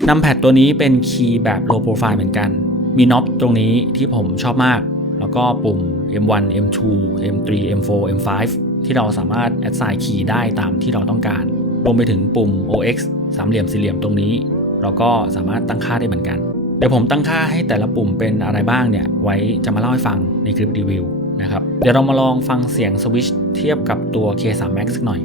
Numpad ตัวนี้เป็นคีย์แบบ low profile เหมือนกันมีน็อปตรงนี้ที่ผมชอบมากแล้วก็ปุ่ม M1 M2 M3 M4 M5 ที่เราสามารถ assign คีย์ได้ตามที่เราต้องการรวมไปถึงปุ่ม OX สามเหลี่ยมสี่เหลี่ยมตรงนี้เราก็สามารถตั้งค่าได้เหมือนกันเดี๋ยวผมตั้งค่าให้แต่ละปุ่มเป็นอะไรบ้างเนี่ยไว้จะมาเล่าให้ฟังในคลิปรีวิวนะครับเดี๋ยวเรามาลองฟังเสียงสวิตช์เทียบกับตัว K3 Max สักหน่อย